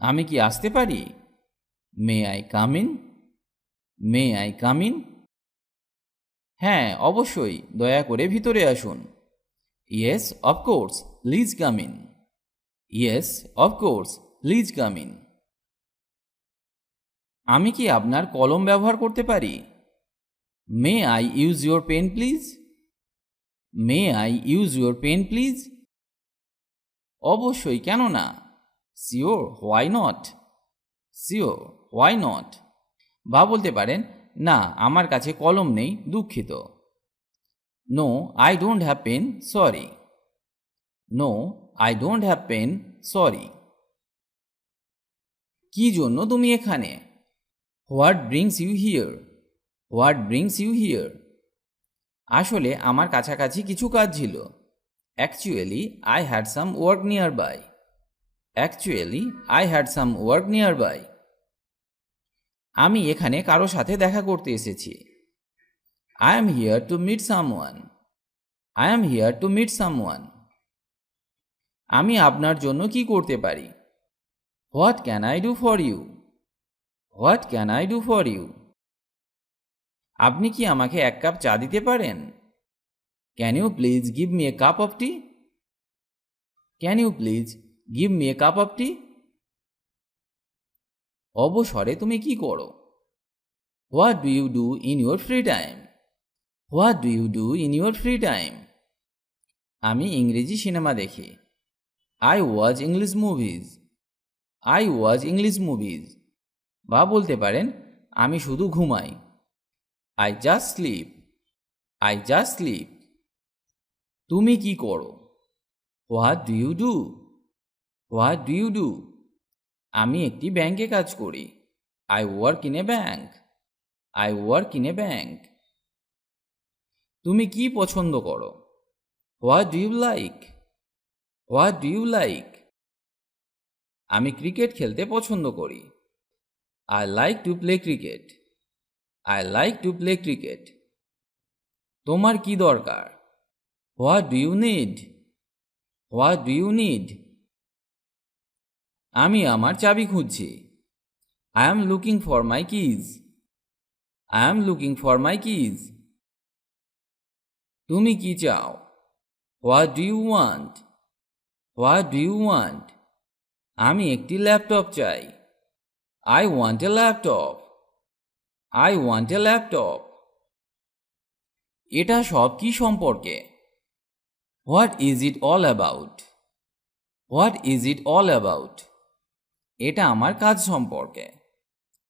আমি কি আসতে পারি? May I come in? May I come in? হ্যাঁ, অবশ্যই, দয়া করে ভিতরে আসুন। Yes, of course, please come in. Yes, of course, please come in. আমি কি আপনার কলম ব্যবহার করতে পারি? May I use your pen please? May I use your pen please? অবশ্যই, কেন না? Sure, why not? Sure, why not? বা বলতে পারেন, না, আমার কাছে কলম নেই, দুঃখিত। No, I don't have pen, sorry. No, I don't have pen, sorry. কি জন্য তুমি এখানে? What brings you here? What brings you here? আসলে আমার কাছাকাছি কিছু কাজ ছিল। Actually I had some work near by. Actually I had some work near by. আমি এখানে কারো সাথে দেখা করতে এসেছি। I am here to meet someone. I am here to meet someone. আমি আপনার জন্য কি করতে পারি? What can I do for you? What can I do for you? আপনি কি আমাকে এক কাপ চা দিতে পারেন? Can you please give me a cup of tea? Can you please give me a cup of tea? অবসরে তুমি কি করো? What do you do in your free time? What do you do in your free time? আমি ইংরেজি cinema দেখি। I watch English movies. I watch English movies. বা বলতে পারেন, আমি শুধু ঘুমাই। I just sleep. I just sleep. তুমি কি করো? What do you do? What do you do? আমি একটি ব্যাংকে কাজ করি। I work in a bank. I work in a bank. তুমি কি পছন্দ করো? What do you like? What do you like? আমি ক্রিকেট খেলতে পছন্দ করি। I like to play cricket. I like to play cricket. তোমার কি দরকার? What do you need? What do you need? আমি আমার চাবি খুঁজছি। I am looking for my keys. I am looking for my keys. তুমি কি চাও? What do you want? What do you want? আমি একটি ল্যাপটপ চাই। I want a laptop. I want a laptop. এটা সব কি সম্পর্কে? What is it all about? What is it all about? এটা আমার কাজ সম্পর্কে।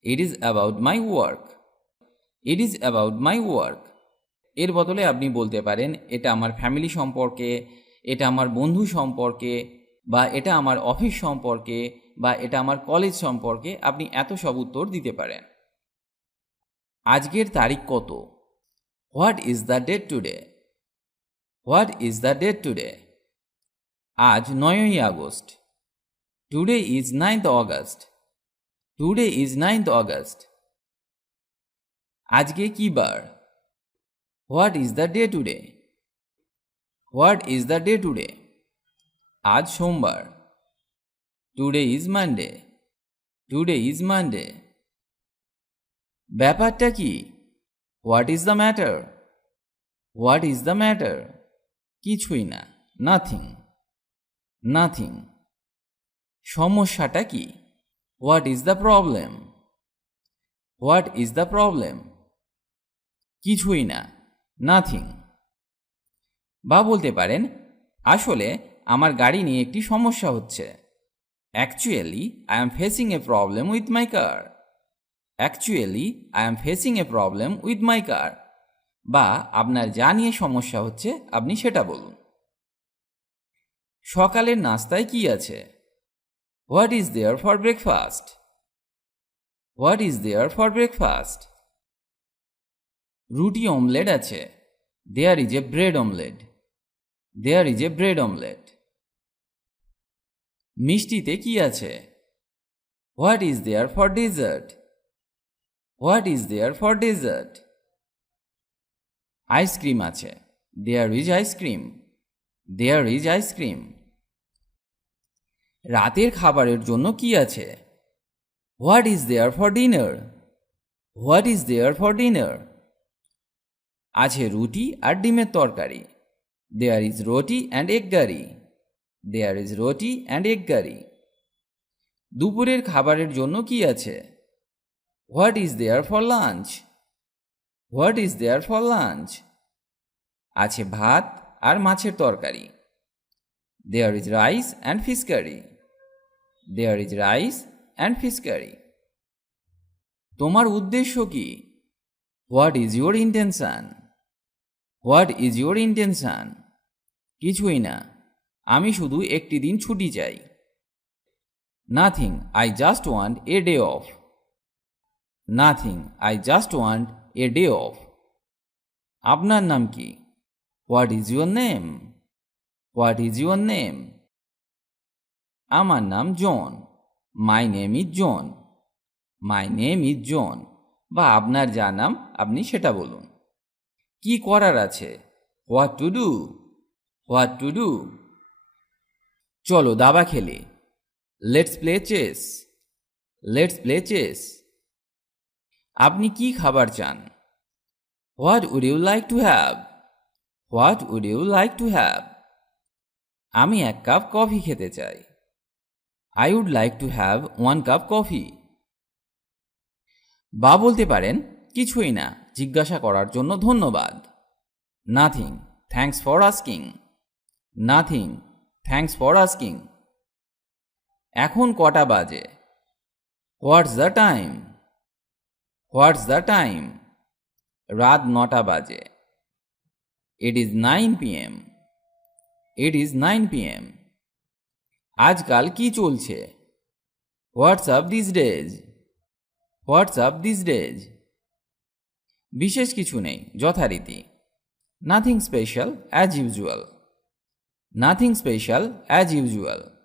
It is about my work. It is about my work. এর বদলে আপনি বলতে পারেন, এটা আমার ফ্যামিলি সম্পর্কে, এটা আমার বন্ধু সম্পর্কে, বা এটা আমার অফিস সম্পর্কে, বা এটা আমার কলেজ সম্পর্কে। আপনি এত সব উত্তর দিতে পারেন। আজকের তারিখ কত? What is the date today? What is the date today? আজ 9ই August. Today is 9th August. Today is 9th August. আজকে কি বার? What is the day today? What is the day today? আজ সোমবার। Today is Monday. Today is Monday. ব্যাপারটা কি? What is the matter? What is the matter? কিছুই না, nothing. Nothing. সমস্যাটা কি? What is the problem? What is the problem? কিছুই না, নাথিং। বা বলতে পারেন, আসলে আমার গাড়ি নিয়ে একটি সমস্যা হচ্ছে। Actually I am facing a problem with my car. Actually I am facing a problem with my car. বা আপনার যা নিয়ে সমস্যা হচ্ছে আপনি সেটা বলুন। সকালের নাস্তায় কি আছে? What is there for breakfast? What is there for breakfast? রুটি অমলেট আছে। There is a bread omelette. There is a bread omelette. মিষ্টিতে কি আছে? What is there for dessert? What is there for dessert? Ice cream আছে। There is ice cream. There is ice cream. রাতের খাবারের জন্য কি আছে? What is there for dinner? What is there for dinner? আছে রুটি আর ডিমের তরকারি। There is roti and egg curry. There is roti and egg curry. দুপুরের খাবারের জন্য কি আছে? What is there for lunch? What is there for lunch? আছে ভাত আর মাছের তরকারি। There is rice and fish curry. There is rice and fish curry. তোমার উদ্দেশ্য কি? What is your intention? What is your intention? কিছুই না, আমি শুধু একটি দিন ছুটি চাই। Nothing, I just want a day off. Nothing, I just want a day off. আপনার নাম কি? What is your name? What is your name? আমার নাম John. My name is John. My name is John. বা আপনার যা নাম আপনি সেটা বলুন। কি করার আছে? What to do? What to do? চলো দাবা খেলি। Let's play chess. Let's play chess. আপনি কি খাবার চান? What would you like to have? What would you like to have? আমি এক কাপ কফি খেতে চাই। I would like to have 1 cup coffee. বা বলতে পারেন কিছুই না, জিজ্ঞাসা করার জন্য ধন্যবাদ। Nothing, thanks for asking. Nothing, thanks for asking. এখন কটা বাজে? What's the time? What's the time? রাত 9টা বাজে। It is 9 PM। It is 9 PM। আজকাল কি চলছে? What's up this days? What's up this days? বিশেষ কিছু নেই, যথারীতি। Nothing special as usual. Nothing special as usual.